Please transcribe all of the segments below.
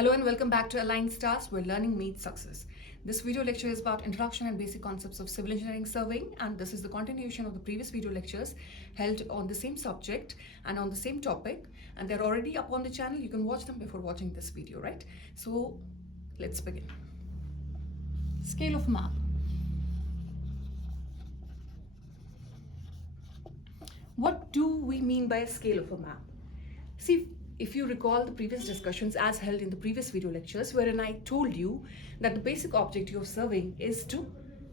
Hello and welcome back to Aligned Stars, where learning meets success. This video lecture is about introduction and basic concepts of civil engineering surveying, and this is the continuation of the previous video lectures held on the same subject and on the same topic, and they're already up on the channel. You can watch them before watching this video, right? So let's begin. Scale of map. What do we mean by a scale of a map? See, if you recall the previous discussions as held in the previous video lectures, wherein I told you that the basic objective of surveying is to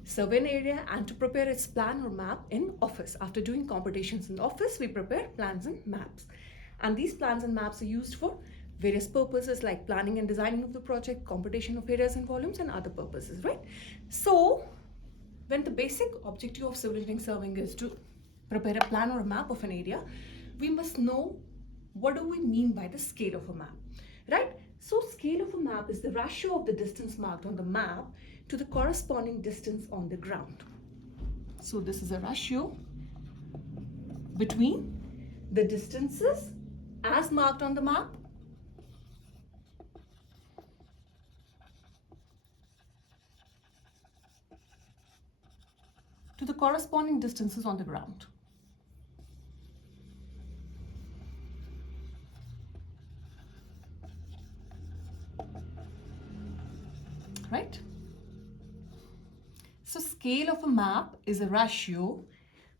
survey an area and to prepare its plan or map in office. After doing computations in office, we prepare plans and maps. And these plans and maps are used for various purposes like planning and designing of the project, computation of areas and volumes, and other purposes, right? So, when the basic objective of civil engineering surveying is to prepare a plan or a map of an area, we must know what do we mean by the scale of a map, right? So scale of a map is the ratio of the distance marked on the map to the corresponding distance on the ground. So this is a ratio between the distances as marked on the map to the corresponding distances on the ground. Right? So scale of a map is a ratio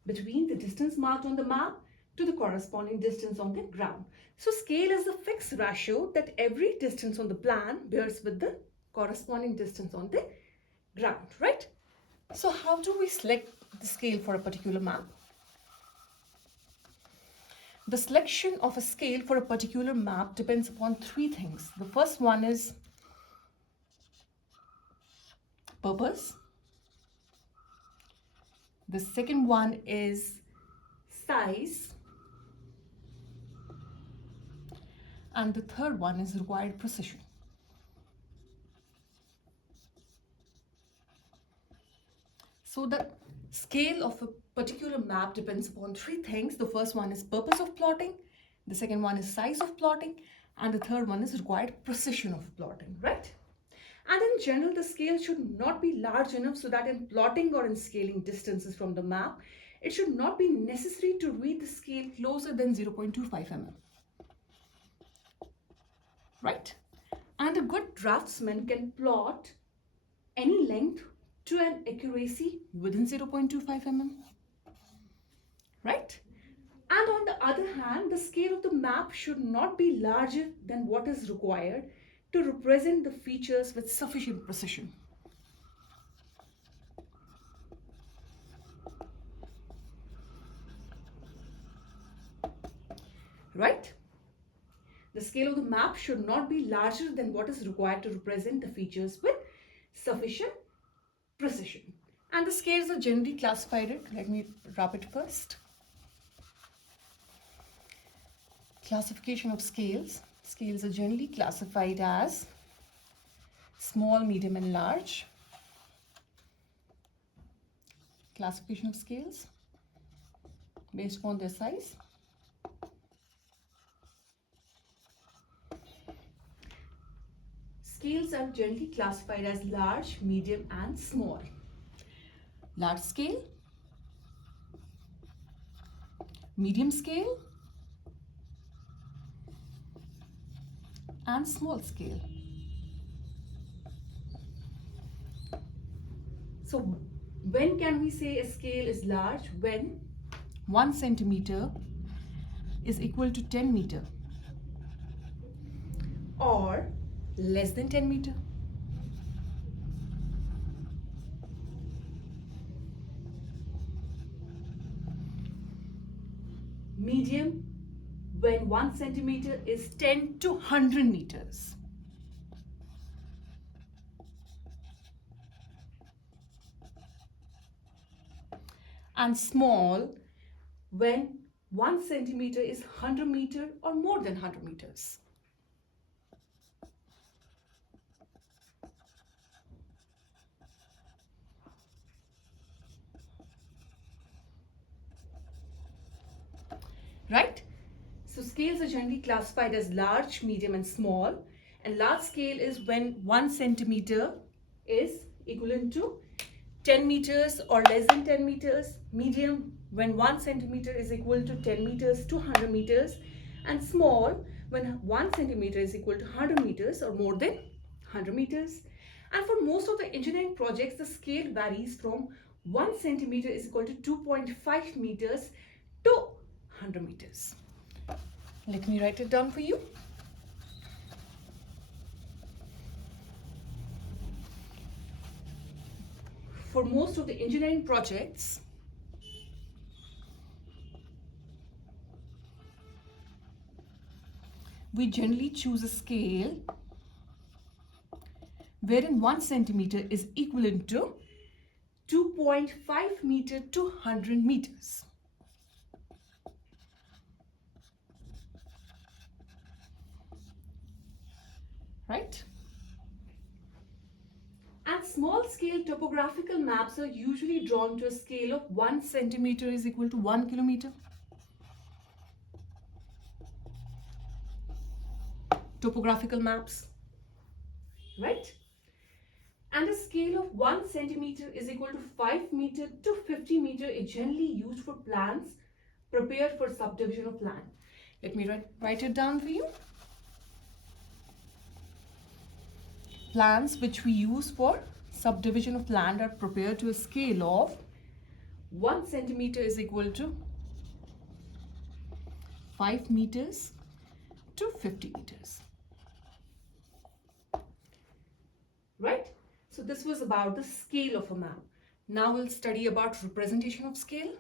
between the distance marked on the map to the corresponding distance on the ground. So scale is a fixed ratio that every distance on the plan bears with the corresponding distance on the ground, right? So how do we select the scale for a particular map? The selection of a scale for a particular map depends upon three things. The first one is purpose. The second one is size. And the third one is required precision. So the scale of a particular map depends upon three things. The first one is purpose of plotting. The second one is size of plotting. And the third one is required precision of plotting, right? And in general, the scale should not be large enough so that in plotting or in scaling distances from the map, it should not be necessary to read the scale closer than 0.25 mm. Right? And a good draftsman can plot any length to an accuracy within 0.25 mm. Right? And on the other hand, the scale of the map should not be larger than what is required to represent the features with sufficient precision. Right? The scale of the map should not be larger than what is required to represent the features with sufficient precision. And the scales are generally classified. Let me wrap it first. Classification of scales. Scales are generally classified as small, medium, and large. Classification of scales based upon their size. Scales are generally classified as large, medium, and small. Large scale, medium scale, and small scale. So when can we say a scale is large? When 1 centimeter is equal to 10 meter or less than 10 meter. Medium, when 1 centimeter is 10 to 100 meters. And small, when 1 centimeter is 100 meter or more than 100 meters. Right? So scales are generally classified as large, medium, and small. And large scale is when 1 centimeter is equivalent to 10 meters or less than 10 meters. Medium when 1 centimeter is equal to 10 meters to 100 meters. And small when 1 centimeter is equal to 100 meters or more than 100 meters. And for most of the engineering projects, the scale varies from 1 centimeter is equal to 2.5 meters to 100 meters. Let me write it down for you. For most of the engineering projects, we generally choose a scale wherein 1 centimeter is equivalent to 2.5 meter to 100 meters. Right? And small scale topographical maps are usually drawn to a scale of 1 centimeter is equal to 1 kilometer. Topographical maps, right? And a scale of 1 centimeter is equal to 5 meter to 50 meter is generally used for plans prepared for subdivision of land. Let me write it down for you. Plans which we use for subdivision of land are prepared to a scale of 1 centimeter is equal to 5 meters to 50 meters. Right? So this was about the scale of a map. Now we'll study about representation of scale.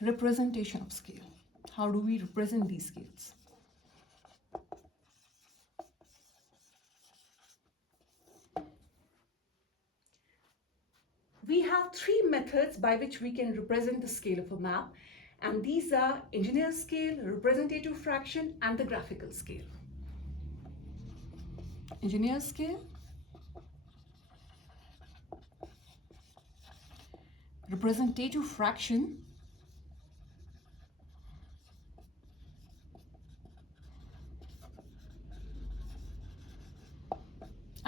Representation of scale. How do we represent these scales? We have three methods by which we can represent the scale of a map, and these are engineer scale, representative fraction, and the graphical scale. Engineer scale, representative fraction,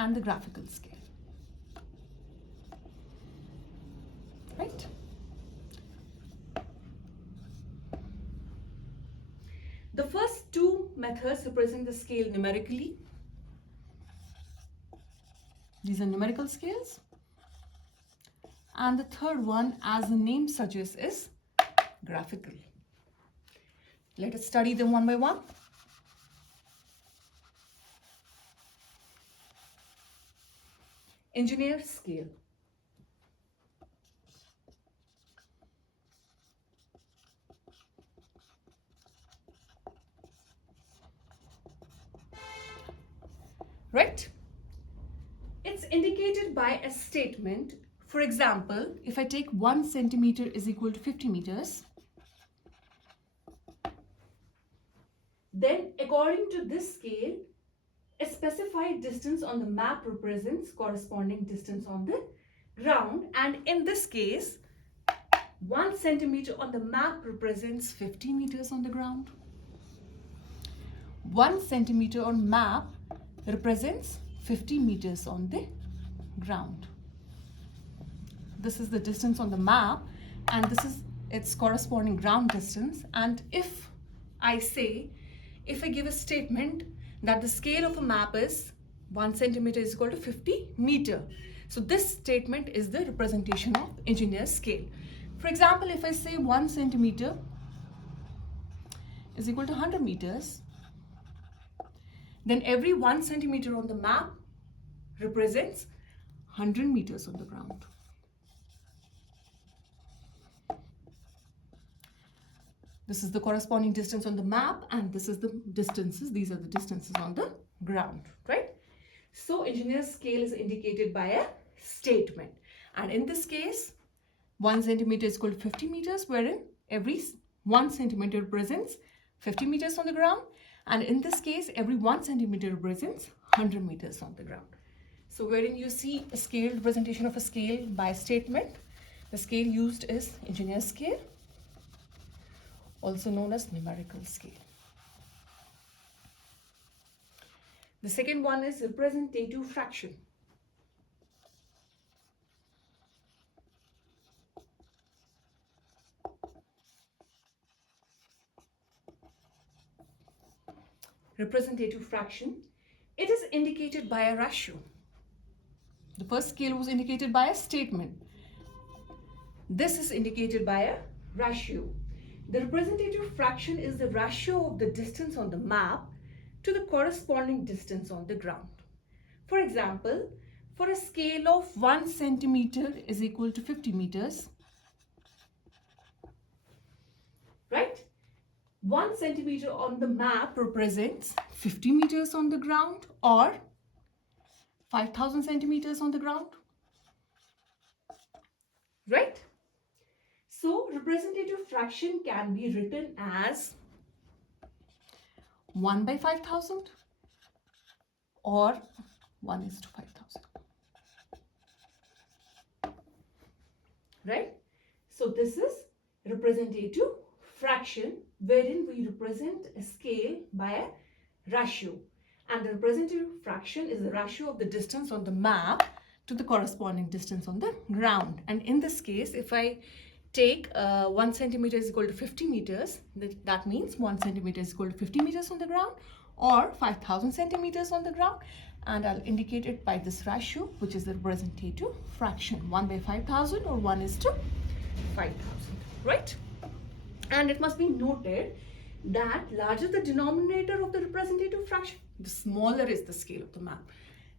and the graphical scale. Right? The first two methods represent the scale numerically. These are numerical scales. And the third one, as the name suggests, is graphical. Let us study them one by one. Engineer scale. Right? It's indicated by a statement. For example, if I take 1 centimeter is equal to 50 meters, then according to this scale, a specified distance on the map represents corresponding distance on the ground, and in this case 1 centimeter on the map represents 50 meters on the ground. 1 centimeter on map represents 50 meters on the ground. This is the distance on the map, and this is its corresponding ground distance. And if I give a statement that the scale of a map is 1 centimeter is equal to 50 meter. So this statement is the representation of engineer scale. For example, if I say 1 centimeter is equal to 100 meters, then every 1 centimeter on the map represents 100 meters on the ground. This is the corresponding distance on the map, and this is the distances. These are the distances on the ground, right? So engineer scale is indicated by a statement. And in this case, 1 centimeter is equal to 50 meters, wherein every 1 centimeter represents 50 meters on the ground. And in this case, every 1 centimeter represents 100 meters on the ground. So wherein you see a scale, representation of a scale by statement, the scale used is engineer scale. also known as numerical scale. The second one is representative fraction. Representative fraction, it is indicated by a ratio. The first scale was indicated by a statement. This is indicated by a ratio. The representative fraction is the ratio of the distance on the map to the corresponding distance on the ground. For example, for a scale of 1 centimeter is equal to 50 meters, right? 1 centimeter on the map represents 50 meters on the ground or 5,000 centimeters on the ground, right? So representative fraction can be written as 1 by 5,000 or 1:5,000, right? So this is representative fraction, wherein we represent a scale by a ratio, and the representative fraction is the ratio of the distance on the map to the corresponding distance on the ground. And in this case, if I take 1 centimeter is equal to 50 meters, that means 1 centimeter is equal to 50 meters on the ground or 5,000 centimeters on the ground, and I'll indicate it by this ratio, which is the representative fraction, 1 by 5,000 or 1:5,000, right? And it must be noted that larger the denominator of the representative fraction, the smaller is the scale of the map.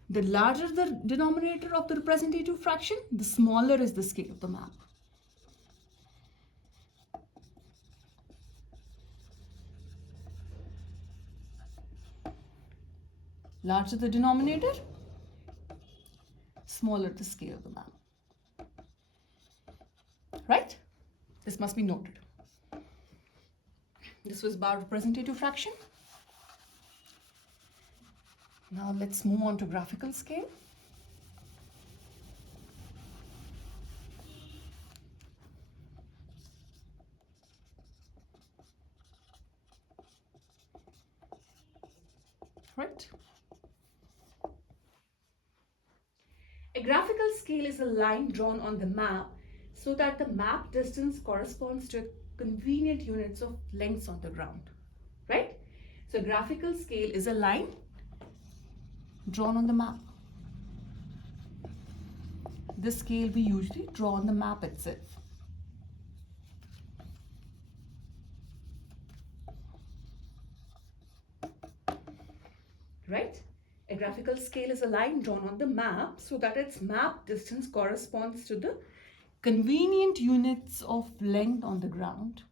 The larger the denominator of the representative fraction, the smaller is the scale of the map. Larger the denominator, smaller the scale of the map. Right? This must be noted. This was about representative fraction. Now let's move on to graphical scale. Right? A graphical scale is a line drawn on the map so that the map distance corresponds to convenient units of lengths on the ground, right? So graphical scale is a line drawn on the map. This scale we usually draw on the map itself. Right? A graphical scale is a line drawn on the map so that its map distance corresponds to the convenient units of length on the ground.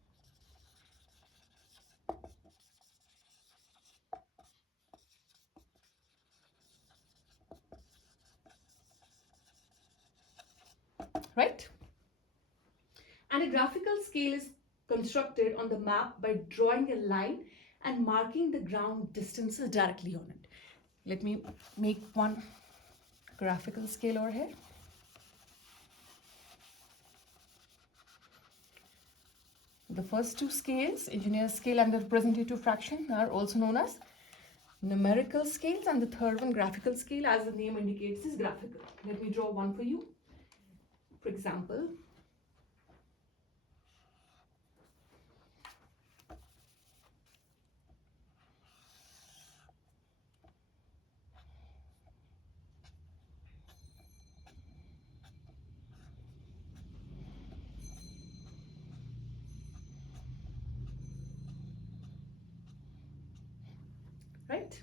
Right? And a graphical scale is constructed on the map by drawing a line and marking the ground distances directly on it. Let me make one graphical scale over here. The first two scales, engineer scale and the representative fraction, are also known as numerical scales, and the third one, graphical scale, as the name indicates, is graphical. Let me draw one for you. For example, right?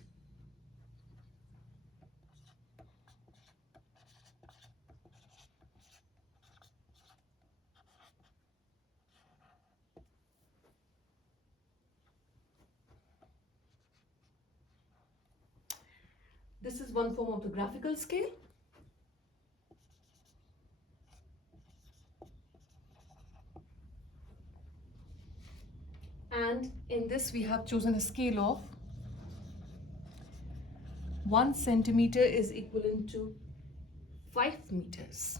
This is one form of the graphical scale. And in this we have chosen a scale of 1 centimeter is equivalent to 5 meters.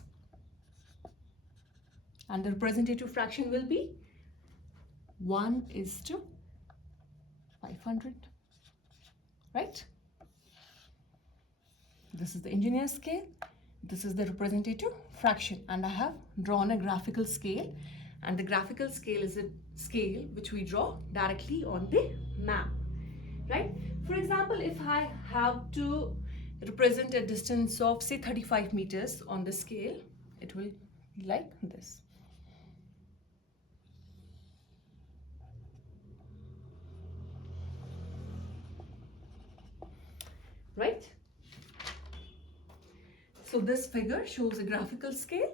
And the representative fraction will be 1:500, right? This is the engineer scale. This is the representative fraction, and I have drawn a graphical scale, and the graphical scale is a scale which we draw directly on the map, right? For example, if I have to represent a distance of say 35 meters on the scale, it will be like this. Right? So this figure shows a graphical scale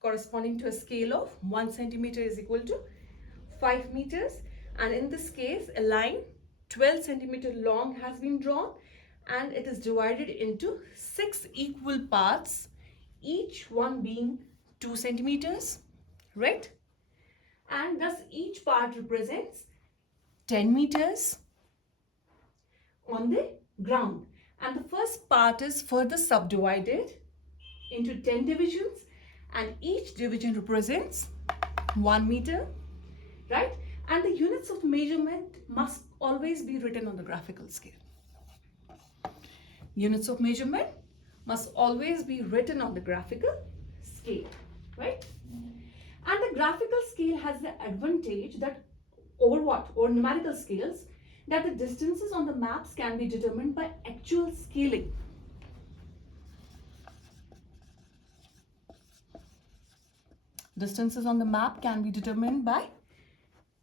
corresponding to a scale of 1 centimeter is equal to 5 meters, and in this case a line 12 centimeter long has been drawn, and it is divided into 6 equal parts, each one being 2 centimeters, right? And thus each part represents 10 meters on the ground, and the first part is further subdivided into 10 divisions, and each division represents 1 meter, right? And the units of measurement must always be written on the graphical scale. Units of measurement must always be written on the graphical scale, right? And the graphical scale has the advantage that over numerical scales, that the distances on the maps can be determined by actual scaling. Distances on the map can be determined by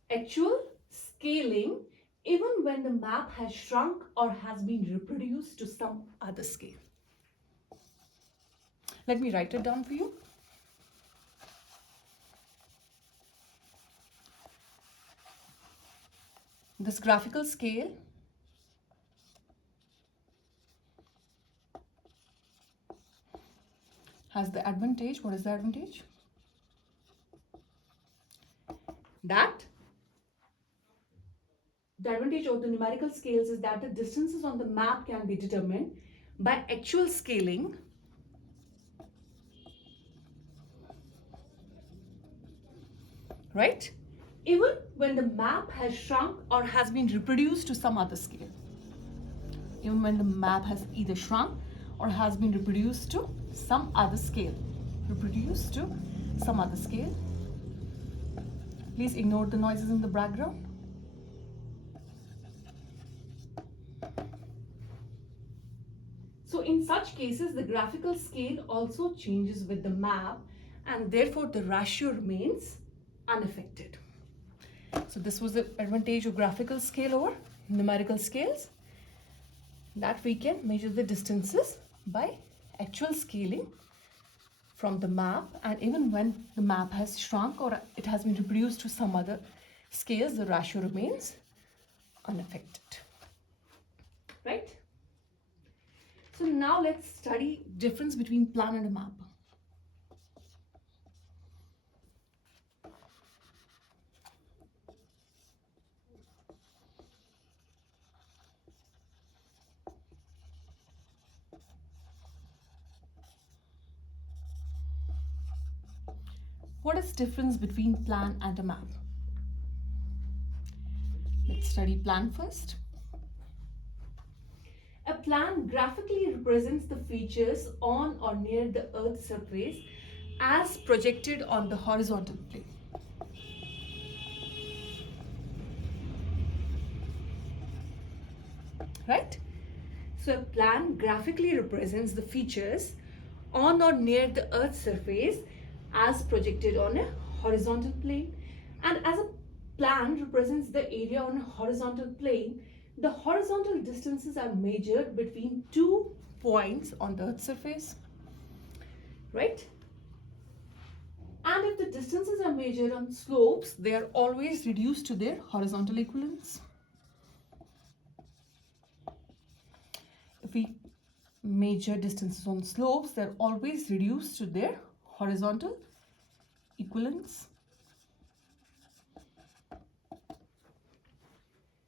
actual scaling, even when the map has shrunk or has been reproduced to some other scale. Let me write it down for you. This graphical scale has the advantage. What is the advantage? That the advantage of the numerical scales is that the distances on the map can be determined by actual scaling, right? Even when the map has shrunk or has been reproduced to some other scale. Even when the map has either shrunk or has been reproduced to some other scale. Reproduced to some other scale. Please ignore the noises in the background. So in such cases, the graphical scale also changes with the map, and therefore the ratio remains unaffected. So this was the advantage of graphical scale over numerical scales, that we can measure the distances by actual scaling from the map, and even when the map has shrunk or it has been reduced to some other scales, the ratio remains unaffected, right? So now let's study difference between plan and a map. What is difference between plan and a map? Let's study plan first. A plan graphically represents the features on or near the Earth's surface as projected on the horizontal plane. Right? So a plan graphically represents the features on or near the Earth's surface as projected on a horizontal plane, and as a plan represents the area on a horizontal plane, the horizontal distances are measured between 2 points on the Earth's surface, right? And if the distances are measured on slopes, they are always reduced to their horizontal equivalents. If we measure distances on slopes, they're always reduced to their horizontal equivalents,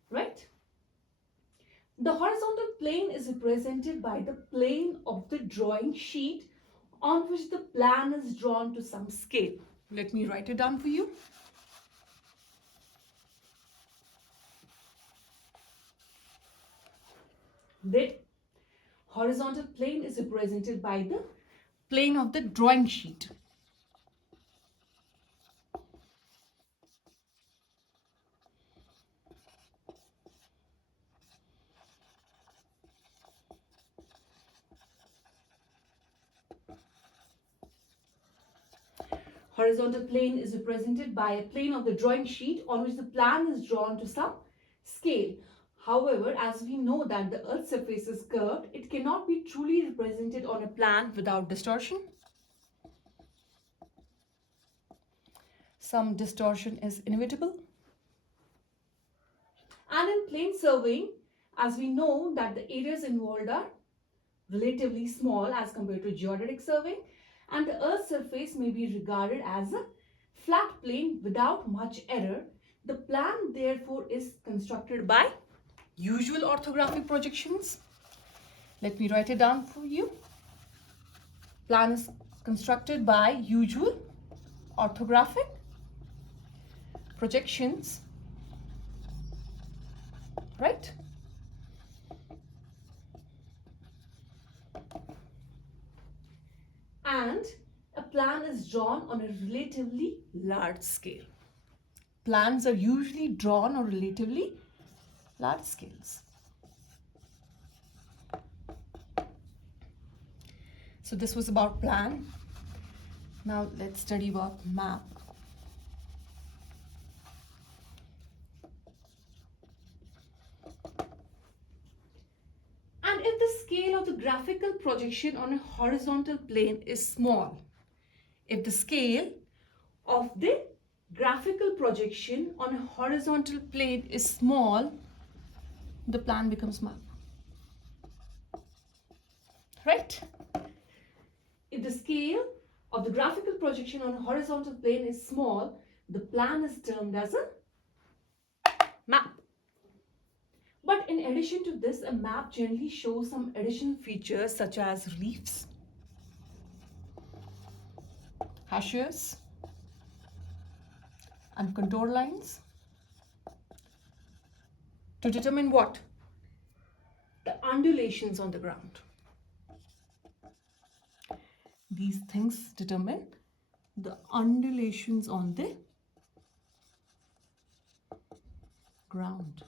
right? The horizontal plane is represented by the plane of the drawing sheet on which the plan is drawn to some scale. Let me write it down for you. The horizontal plane is represented by the plane of the drawing sheet. Horizontal plane is represented by a plane of the drawing sheet on which the plan is drawn to some scale. However, as we know that the Earth's surface is curved, it cannot be truly represented on a plan without distortion. Some distortion is inevitable. And in plane surveying, as we know that the areas involved are relatively small as compared to geodetic surveying, and the Earth's surface may be regarded as a flat plane without much error. The plan therefore is constructed by usual orthographic projections. Let me write it down for you. Plan is constructed by usual orthographic projections, right? And a plan is drawn on a relatively large scale. Plans are usually drawn on relatively large scales. So this was about plan. Now let's study about map. And if the scale of the graphical projection on a horizontal plane is small, if the scale of the graphical projection on a horizontal plane is small, the plan becomes map. Right? If the scale of the graphical projection on a horizontal plane is small, the plan is termed as a map. But in addition to this, a map generally shows some additional features such as reliefs, hashes, and contour lines to determine what? The undulations on the ground. These things determine the undulations on the ground.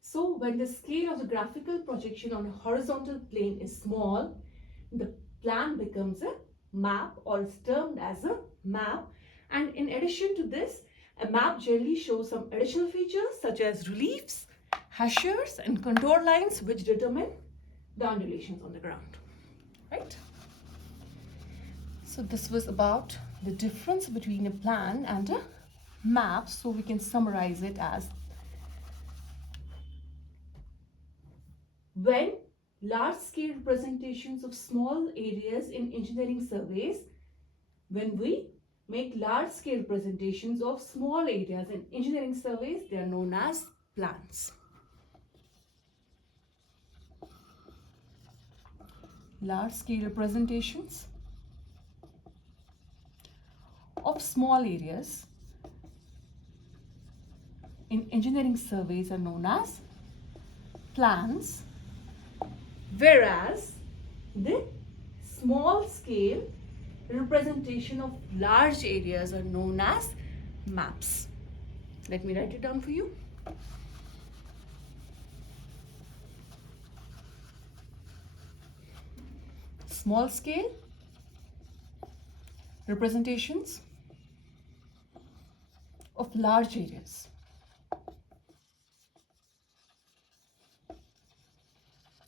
So when the scale of the graphical projection on a horizontal plane is small, the plan becomes a map, or is termed as a map. And in addition to this, a map generally shows some additional features such as reliefs, hashes, and contour lines which determine the undulations on the ground. Right? So this was about the difference between a plan and a map. So we can summarize it as: when large-scale representations of small areas in engineering surveys, when we make large-scale representations of small areas in engineering surveys, they are known as plans. Large-scale representations of small areas in engineering surveys are known as plans, whereas the small scale representation of large areas are known as maps. Let me write it down for you. Small scale representations of large areas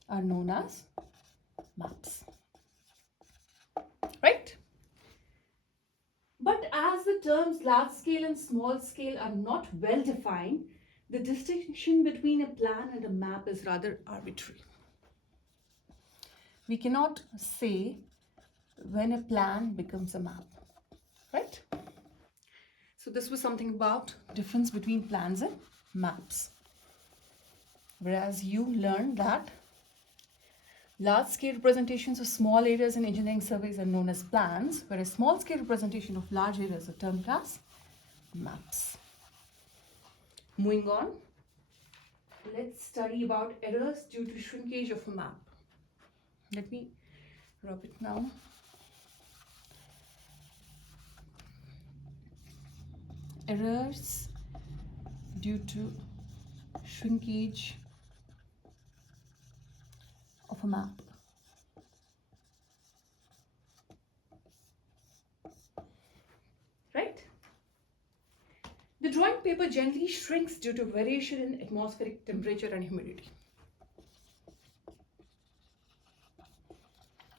are known as maps. Right? But as the terms large scale and small scale are not well defined, the distinction between a plan and a map is rather arbitrary. We cannot say when a plan becomes a map. Right? So this was something about difference between plans and maps. Whereas you learned that large-scale representations of small areas in engineering surveys are known as plans, whereas small-scale representation of large areas are termed as maps. Moving on, let's study about errors due to shrinkage of a map. Let me rub it now. Errors due to shrinkage of a map. Right? The drawing paper generally shrinks due to variation in atmospheric temperature and humidity.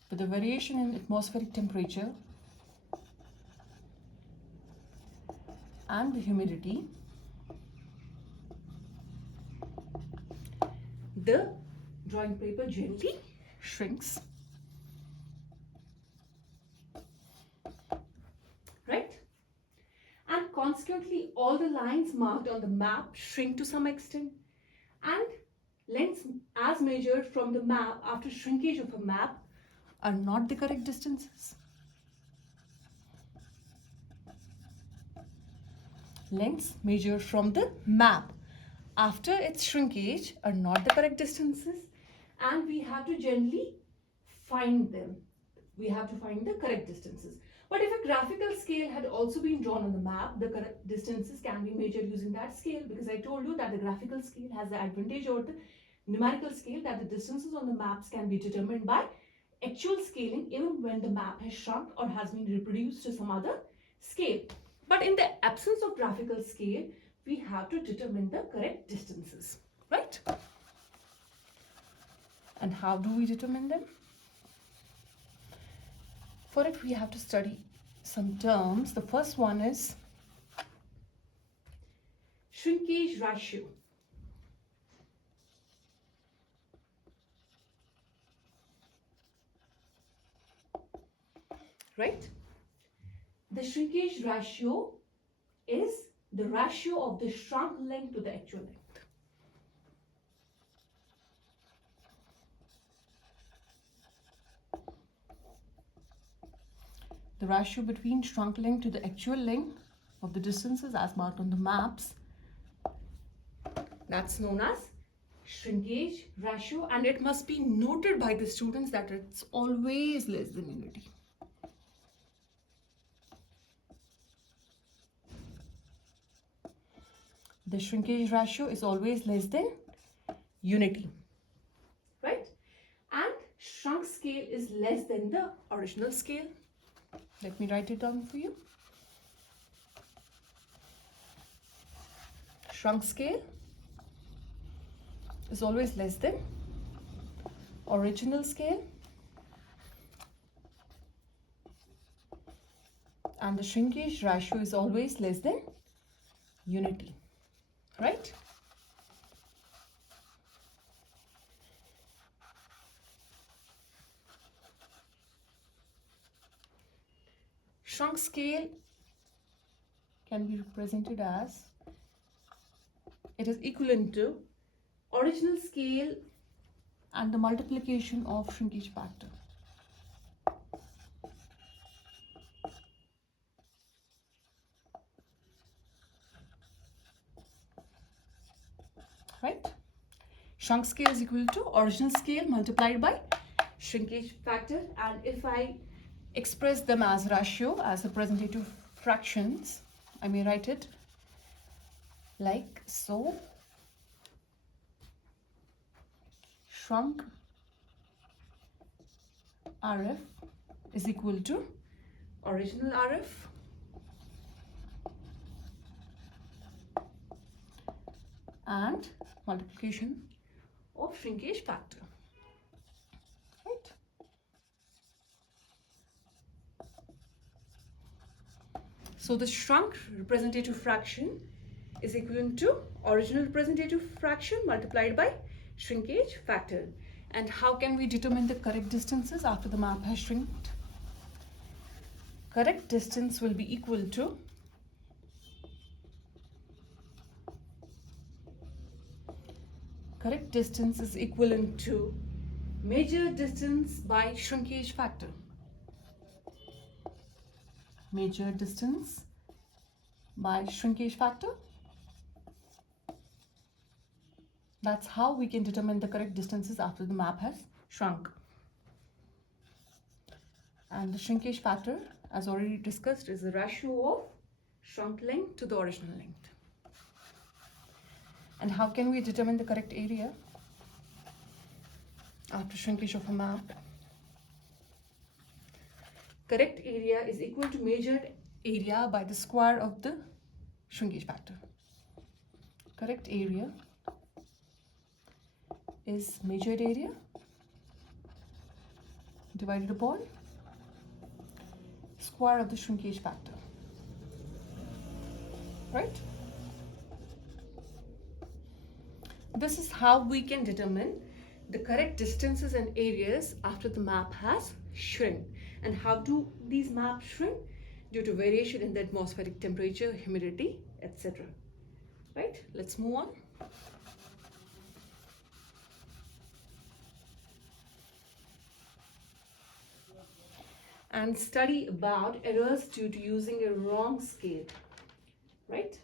With the variation in atmospheric temperature and the humidity, the drawing paper generally shrinks. Right? And consequently, all the lines marked on the map shrink to some extent, and lengths as measured from the map after shrinkage of a map are not the correct distances. Lengths measured from the map after its shrinkage are not the correct distances, and we have to generally find them. We have to find the correct distances. But if a graphical scale had also been drawn on the map, the correct distances can be measured using that scale, because I told you that the graphical scale has the advantage over the numerical scale, that the distances on the maps can be determined by actual scaling even when the map has shrunk or has been reproduced to some other scale. But in the absence of graphical scale, we have to determine the correct distances, right? And how do we determine them? For it, we have to study some terms. The first one is shrinkage ratio. Right? The shrinkage ratio is the ratio of the shrunk length to the actual length. The ratio between shrunk length to the actual length of the distances as marked on the maps, that's known as shrinkage ratio, and it must be noted by the students that it's always less than unity. The shrinkage ratio is always less than unity, right? And shrunk scale is less than the original scale. Let me write it down for you. Shrunk scale is always less than original scale, and the shrinkage ratio is always less than unity, right? Shrunk scale can be represented as, it is equivalent to original scale and the multiplication of shrinkage factor. Right? Shrunk scale is equal to original scale multiplied by shrinkage factor, and if I express them as ratio, as representative fractions, I may write it like so. Shrunk RF is equal to original RF and multiplication of shrinkage factor. Right? So the shrunk representative fraction is equivalent to original representative fraction multiplied by shrinkage factor. And how can we determine the correct distances after the map has shrinked? Correct distance will be equal to correct distance is equivalent to measured distance by shrinkage factor. Measured distance by shrinkage factor. That's how we can determine the correct distances after the map has shrunk. And the shrinkage factor, as already discussed, is the ratio of shrunk length to the original length. And how can we determine the correct area after shrinkage of a map? Correct area is equal to measured area by the square of the shrinkage factor. Correct area is measured area divided upon square of the shrinkage factor, right? This is how we can determine the correct distances and areas after the map has shrunk. And how do these maps shrink? Due to variation in the atmospheric temperature, humidity, etc. Right? Let's move on. And study about errors due to using a wrong scale, right?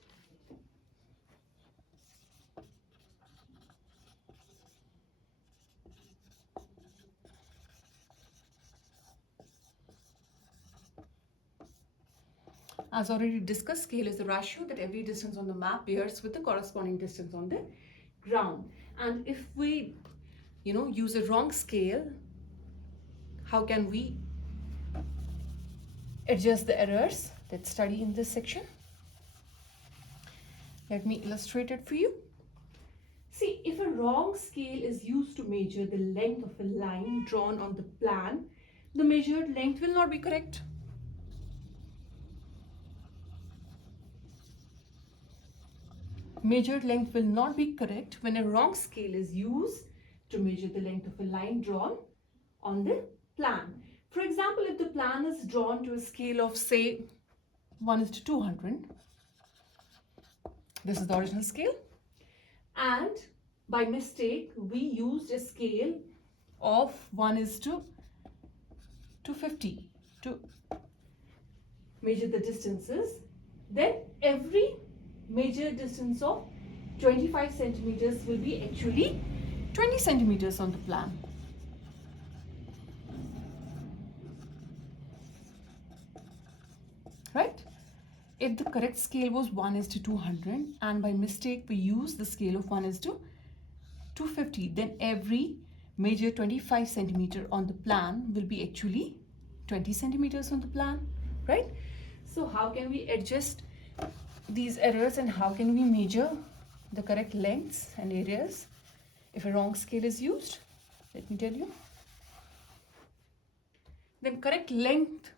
As already discussed, scale is the ratio that every distance on the map bears with the corresponding distance on the ground. And if we, use a wrong scale, how can we adjust the errors? Let's study in this section. Let me illustrate it for you. See, if a wrong scale is used to measure the length of a line drawn on the plan, the measured length will not be correct. Measured length will not be correct when a wrong scale is used to measure the length of a line drawn on the plan. For example, if the plan is drawn to a scale of, say, 1:200, this is the original scale, and by mistake we used a scale of 1:250 to measure the distances, then every measured distance of 25 centimeters will be actually 20 centimeters on the plan. Right? If the correct scale was 1:200 and by mistake we use the scale of 1:250, then every measured 25 centimeter on the plan will be actually 20 centimeters on the plan, right? So how can we adjust these errors and how can we measure the correct lengths and areas if a wrong scale is used? Let me tell you. Then correct length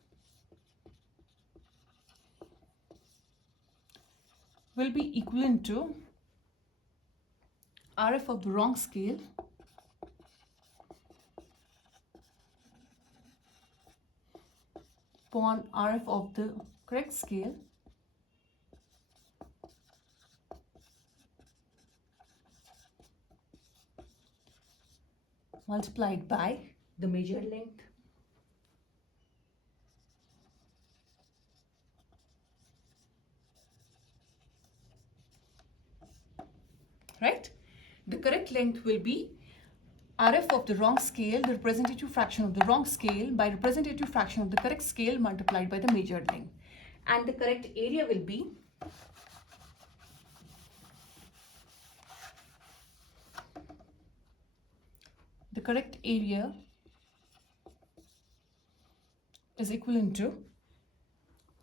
will be equivalent to RF of the wrong scale upon RF of the correct scale multiplied by the measured length. Right? The correct length will be RF of the wrong scale, the representative fraction of the wrong scale by representative fraction of the correct scale multiplied by the measured length. And the correct area will be is equivalent to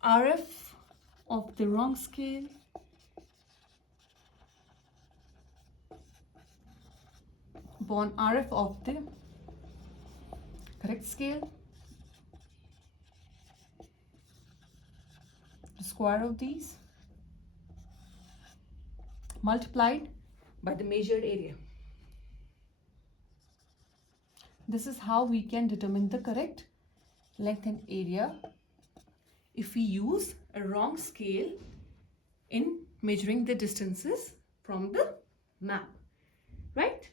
RF of the wrong scale upon RF of the correct scale, the square of these multiplied by the measured area. This is how we can determine the correct length and area if we use a wrong scale in measuring the distances from the map, right?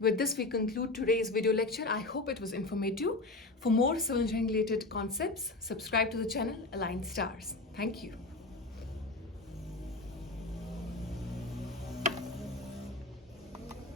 With this, we conclude today's video lecture. I hope it was informative. For more civil engineering related concepts, subscribe to the channel Aligned Stars. Thank you.